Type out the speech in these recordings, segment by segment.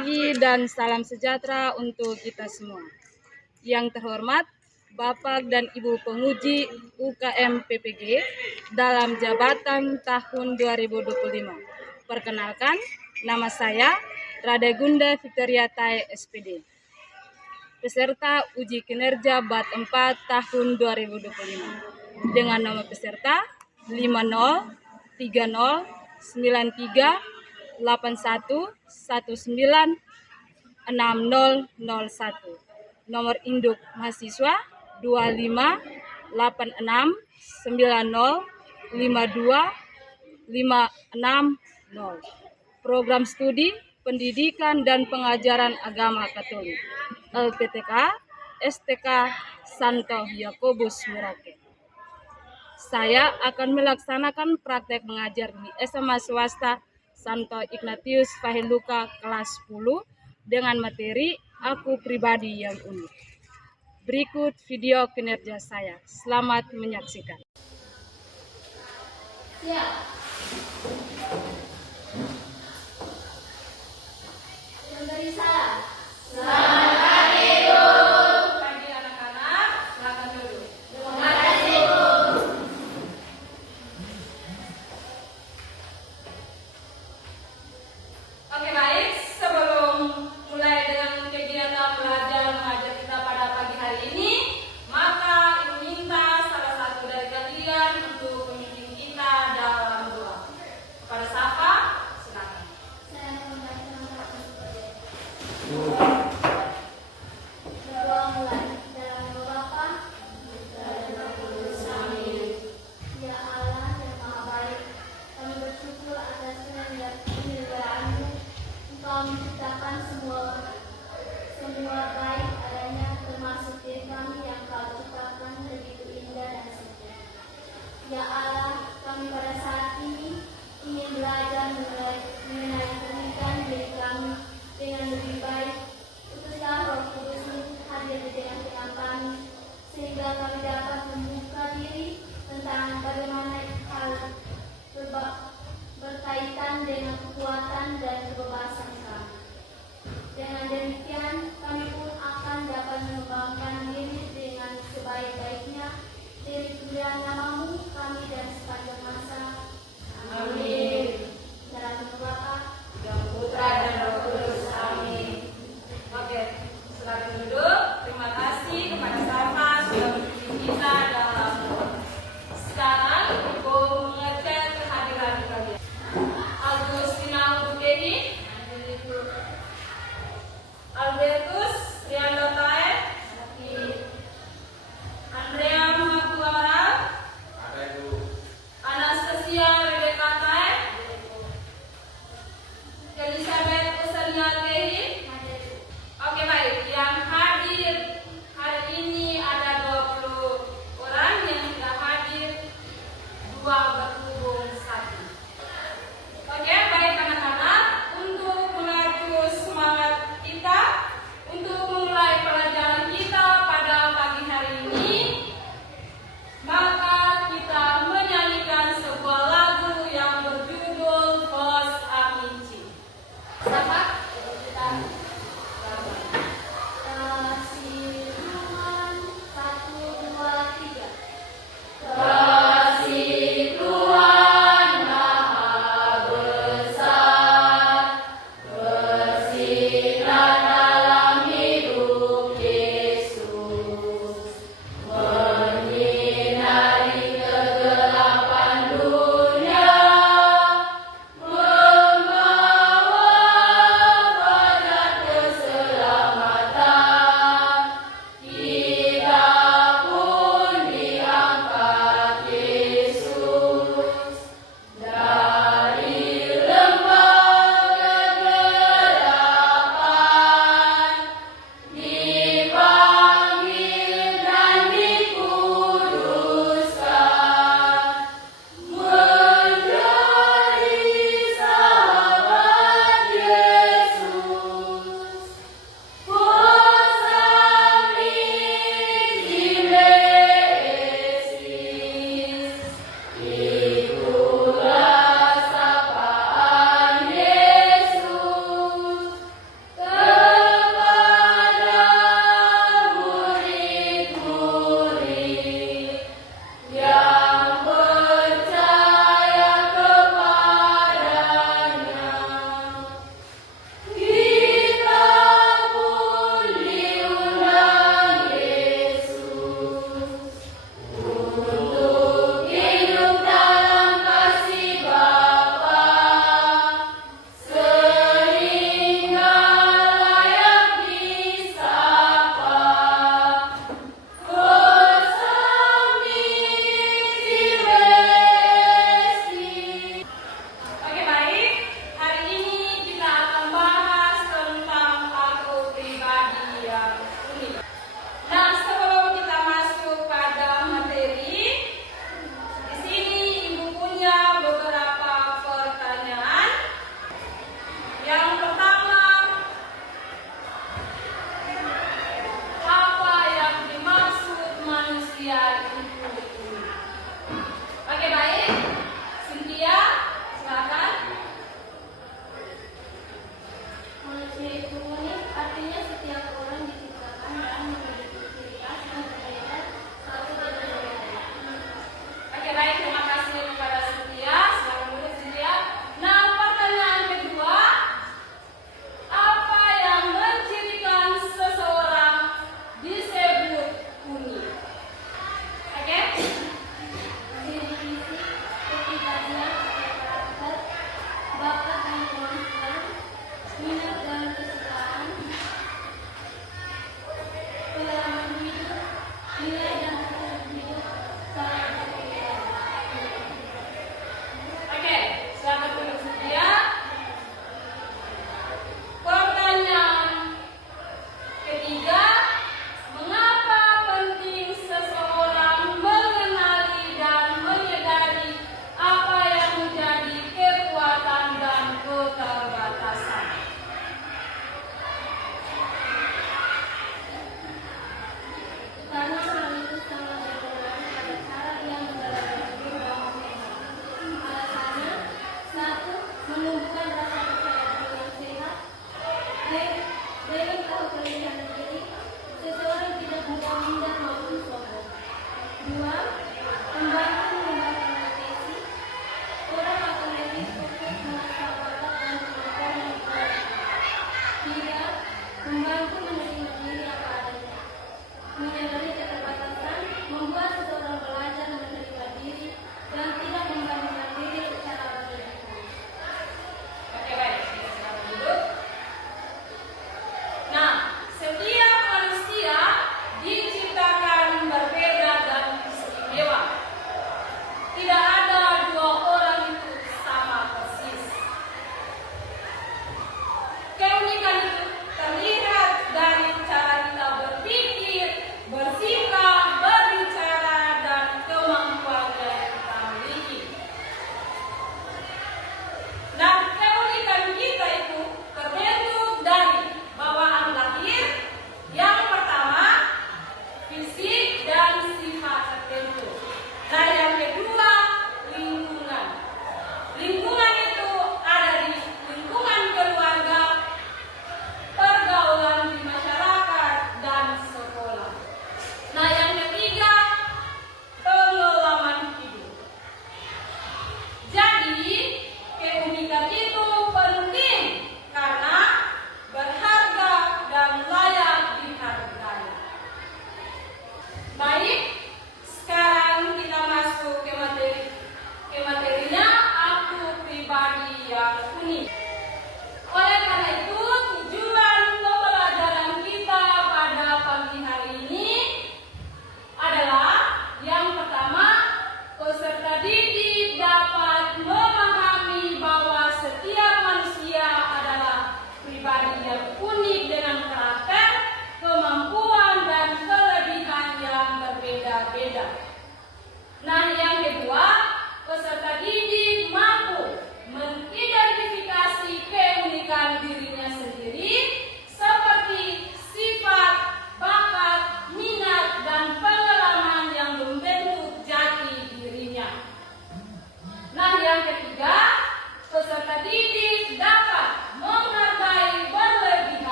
pagi dan salam sejahtera untuk kita semua. Yang terhormat Bapak dan Ibu penguji UKM PPG dalam jabatan tahun 2025. Perkenalkan, nama saya Radegunda Victoria Tai SPD. Peserta uji kinerja BAT 4 tahun 2025. Dengan nomor peserta 50309381196001. Nomor induk mahasiswa 2586905256. Program studi Pendidikan dan Pengajaran Agama Katolik LPTK STK Santo Yakobus Merauke. Saya akan melaksanakan praktek mengajar di SMA swasta Santo Ignatius Faheluka kelas 10 dengan materi Aku Pribadi yang Unik. Berikut video kinerja saya. Selamat menyaksikan. Siap. Memberi salam. Selamat pagi, Bu. Pagi anak-anak, silakan duduk. Terima kasih, Bu. Oke, baik. Sebelum mulai dengan kegiatan belajar mengajar kita pada pagi hari ini, maka Ibu minta salah satu dari kalian untuk memimpin kita dalam doa. Kepada siapa? Silakan. Saya membaca berdoa mulai dalam nama Bapa dan Roh Kudus. Amin. Ya Allah yang Maha Baik, kami bersyukur atas penyelenggaraan-Mu. Engkau menciptakan semua baik adanya, termasuk diri kami yang Kau ciptakan begitu indah dan setia. Ya Allah, kami pada saat ini ingin belajar mengenai pernikahan diri kami dengan lebih baik. Utuslah Roh Kudus-Mu hadir di tengah-tengah kami, sehingga kami dapat membuka diri tentang bagaimana hal berkaitan dengan kekuatan dan kebebasan kami. Dengan demikian, kami pun akan dapat mengembangkan diri dengan sebaik-baiknya diri kemuliaan nama-Mu kami dan sepanjang masa. Amin. Dalam nama Bapa, Yang Putra dan Roh Kudus. Amin. Oke, silakan duduk. Terima kasih kepada Sama sudah memimpin kita dalam doa. Sekarang Ibu mengecek kehadiran kalian. Agustina Bukehi, Albertus Riando Tae, Andrea Mahaku Amaral, Anastasia Rebecca Tae, Elizabeth Usania Kehi. Oke, baik. Yang hadir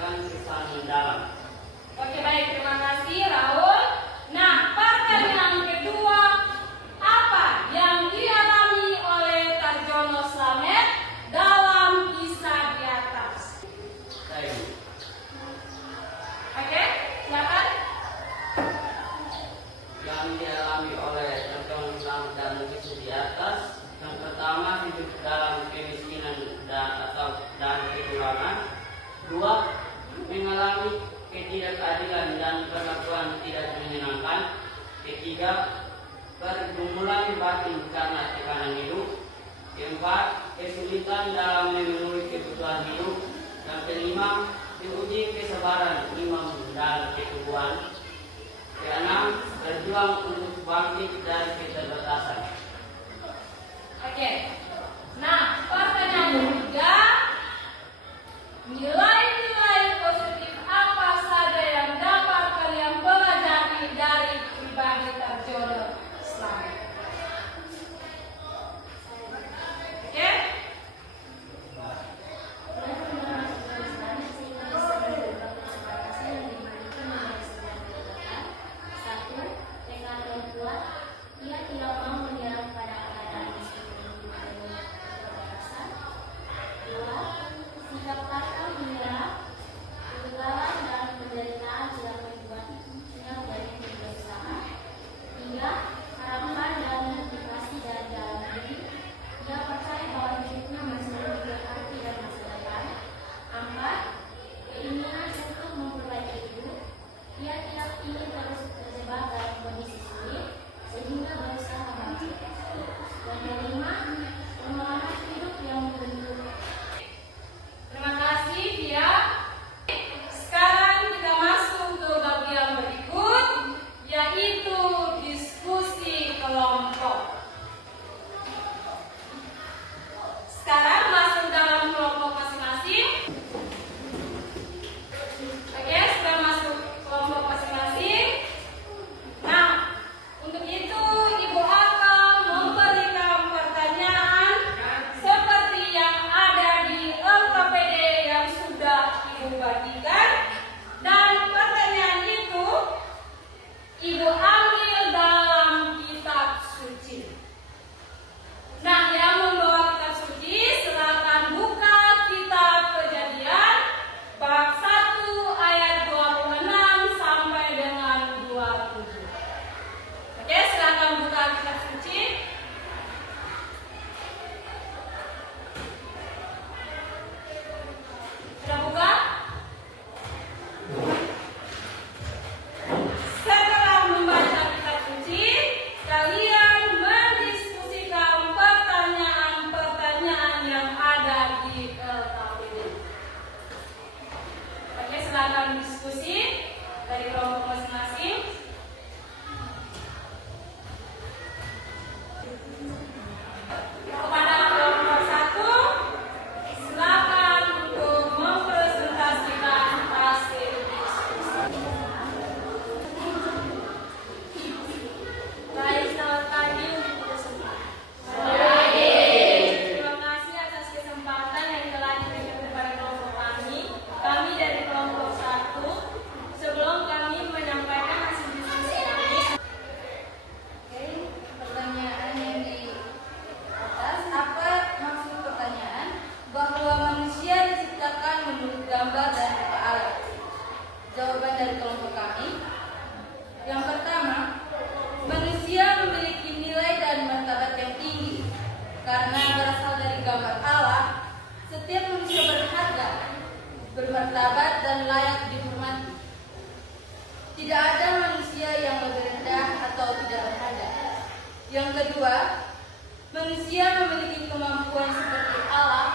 menciptakan kesan mendalam. Oke, baik, terima kasih Raul. Nah, pertanyaan kedua, apa yang dialami oleh Tarjono Slamet dalam kisah di atas? Saya Oke, silakan. yang dialami oleh Tarjono Slamet dalam kisah di atas, yang pertama hidup dalam kemiskinan dan kekurangan. Dua, mengalami ketidakadilan dan perlakuan tidak menyenangkan. Ketiga, pergumulan batin karena tekanan hidup. Keempat, kesulitan dalam memenuhi kebutuhan hidup. Yang kelima, diuji kesabaran imam dan keteguhan. Keenam, berjuang untuk bangkit dari keterbatasan. Oke. Nah, pertanyaan ketiga, nilai-nilai positif apa saja yang dapat kalian pelajari dari pribadi Tarjono Slamet? Oke? Satu, tekad yang kuat. Ia tidak mau menyerah pada keadaan meskipun penuh keterbatasan. Dua, sikap pantang menyerah. Kegagalan dan penderitaan tidak membuatnya berhenti berusaha. Tiga, harapan dan motivasi dari dalam diri. Ia percaya bahwa hidupnya masih memiliki arti dan masa depan. Empat, keinginan untuk memperbaiki hidup. Ia tidak ingin terus terjebak dalam kondisi sulit sehingga berusaha bangkit. Dan kelima, pengalaman hidup yang membentuk. Terima kasih, Tia. Sekarang kita masuk ke bagian berikut, yaitu diskusi kelompok. Sekarang masuk dalam kelompok masing-masing. Oke, sudah masuk kelompok masing-masing. Nah, untuk itu Ibu akan memberikan pertanyaan seperti yang ada di LKPD yang sudah Ibu bagikan. Dan pertanyaan itu Ibu ambil dalam kitab suci. Nah, yang membawa kitab suci silakan buka kitab Kejadian bab 1 ayat 26 sampai dengan 27. Oke, silakan buka kitab suci. Sudah buka? Setelah membaca kitab suci, kalian mendiskusikan pertanyaan-pertanyaan yang ada di LKPD. Oke, silakan diskusi dari kelompok masing-masing. Kepada kelompok 1, silakan untuk mempresentasikan hasil diskusi. Baik, selamat pagi untuk kita semua. Terima kasih atas kesempatan yang telah diberikan kepada kelompok kami. Kami dari kelompok 1. Sebelum kami menyampaikan hasil diskusi kami. Oke, pertanyaan yang di atas, apa maksud pertanyaan? Bahwa manusia diciptakan menurut gambar dan rupa Allah. Jawaban dari kelompok kami. Yang pertama, manusia memiliki nilai dan martabat yang tinggi. Karena berasal dari gambar Allah, setiap manusia berharga, bermartabat dan layak dihormati. Tidak ada manusia yang lebih rendah atau tidak berharga. Yang kedua, manusia memiliki kemampuan seperti Allah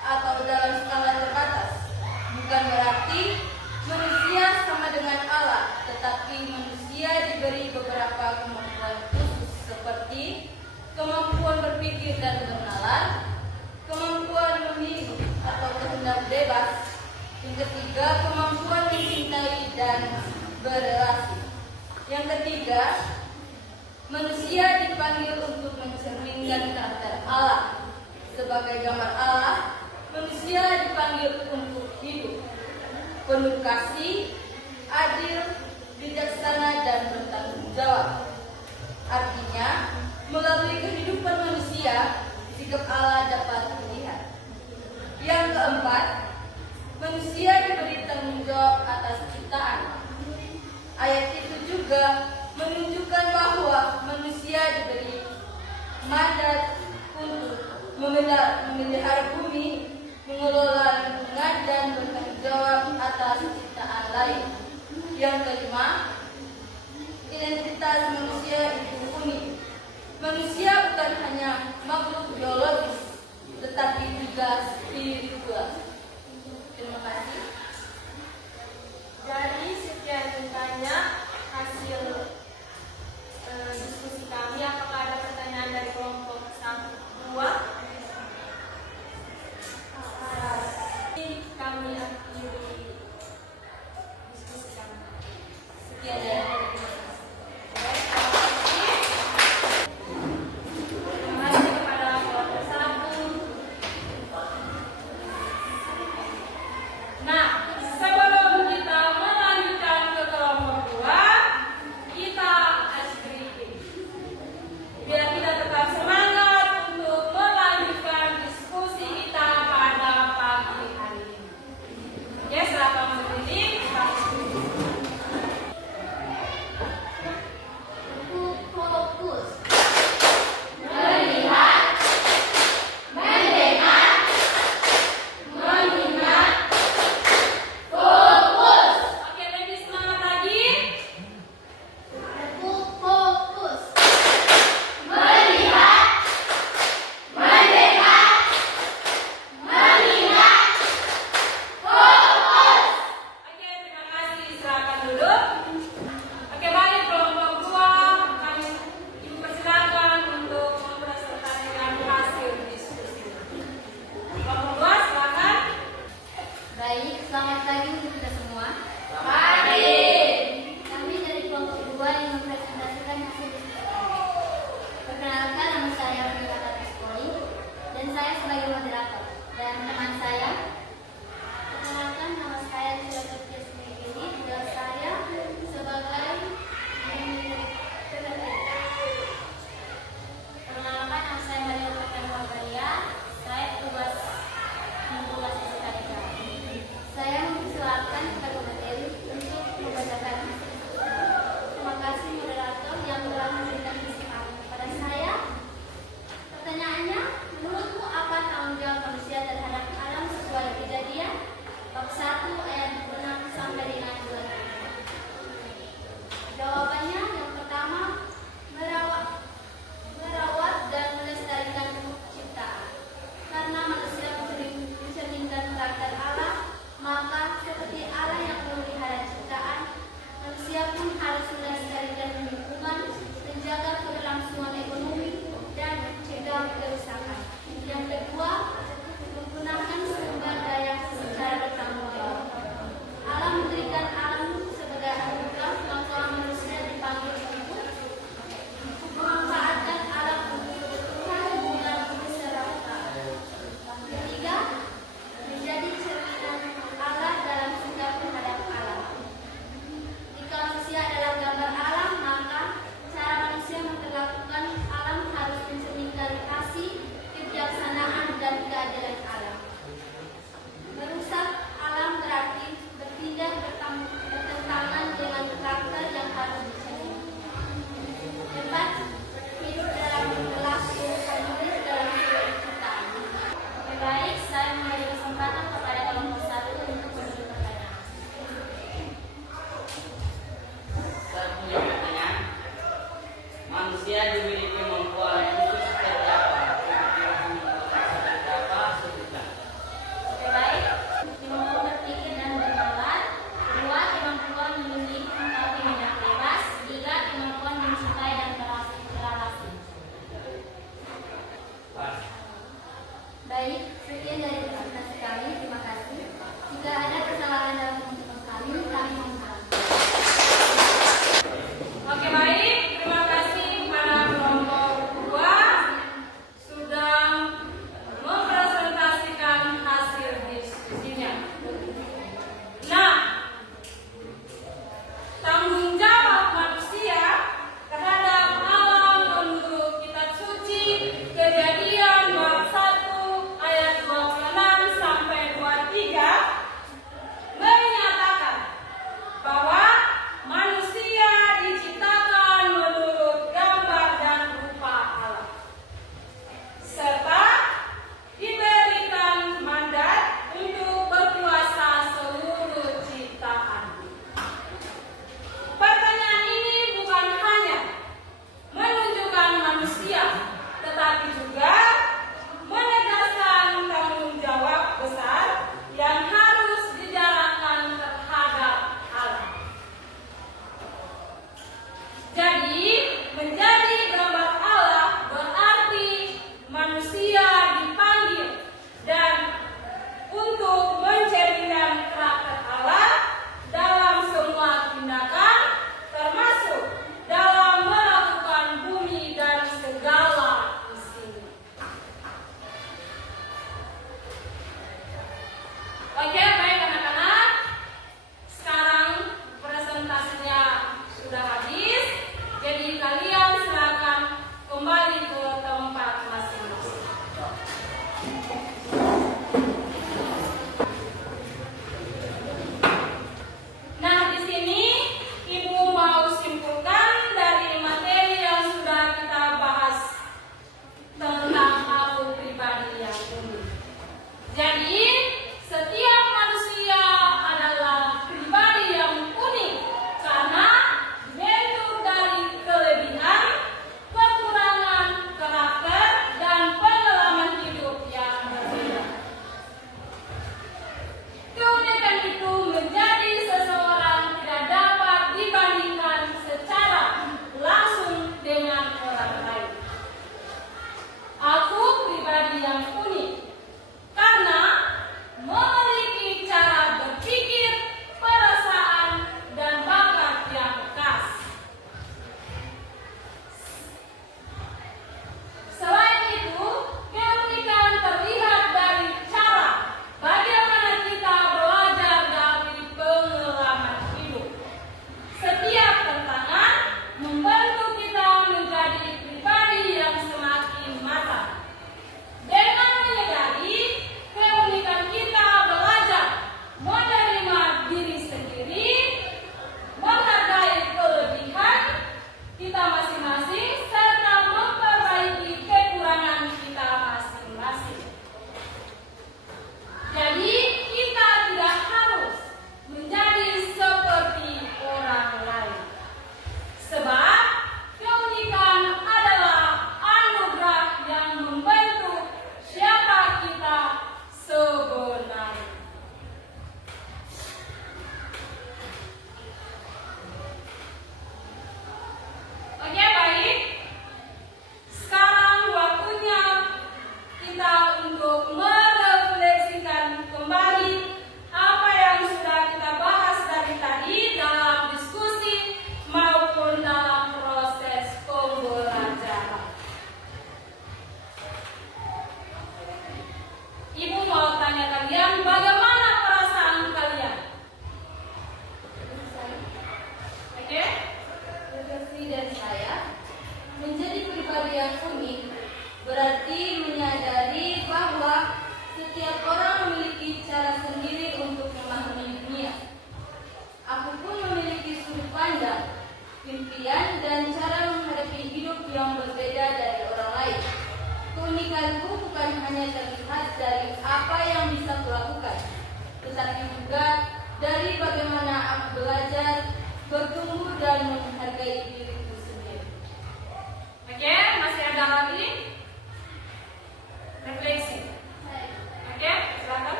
atau dalam skala terbatas. Bukan berarti manusia sama dengan Allah, tetapi manusia diberi beberapa kemampuan khusus seperti kemampuan berpikir dan bernalar, kemampuan memilih atau kehendak bebas. Yang ketiga, kemampuan mencintai dan berrelasi. Yang ketiga, manusia dipanggil untuk mencerminkan karakter Allah. Sebagai gambar Allah, manusia dipanggil untuk hidup. penuh kasih, adil, bijaksana, dan bertanggung jawab. Artinya, melalui kehidupan manusia, sikap Allah dapat dilihat. Yang keempat, manusia diberi tanggung jawab atas ciptaan. Ayat itu juga menunjukkan bahwa manusia diberi mandat untuk memelihara bumi, mengelola lingkungan, dan bertanggung jawab atas ciptaan lain. Yang kelima, identitas manusia itu unik. Manusia bukan hanya makhluk biologis, tetapi juga spiritual. Terima kasih. Dari sekian banyak hasil diskusi kami, apakah ada pertanyaan dari kelompok 1-2? Kami akhiri diskusi kami. Sekian dari Terima kasih kepada kelompok 1. Nah, sebelum kita melanjutkan ke kelompok 2, kita ice breaking.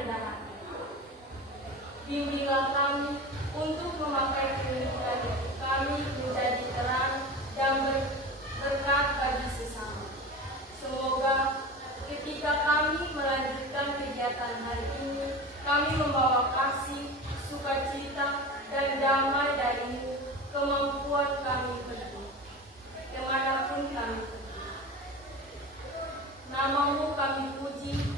rendah hati. Bimbinglah kami untuk memakai pendidikan kami menjadi terang dan berkat bagi sesama. Semoga ketika kami melanjutkan kegiatan hari ini, kami membawa kasih, sukacita, dan damai darimu, kemampuan kami pergi, kemanapun kami pergi. Namamu kami puji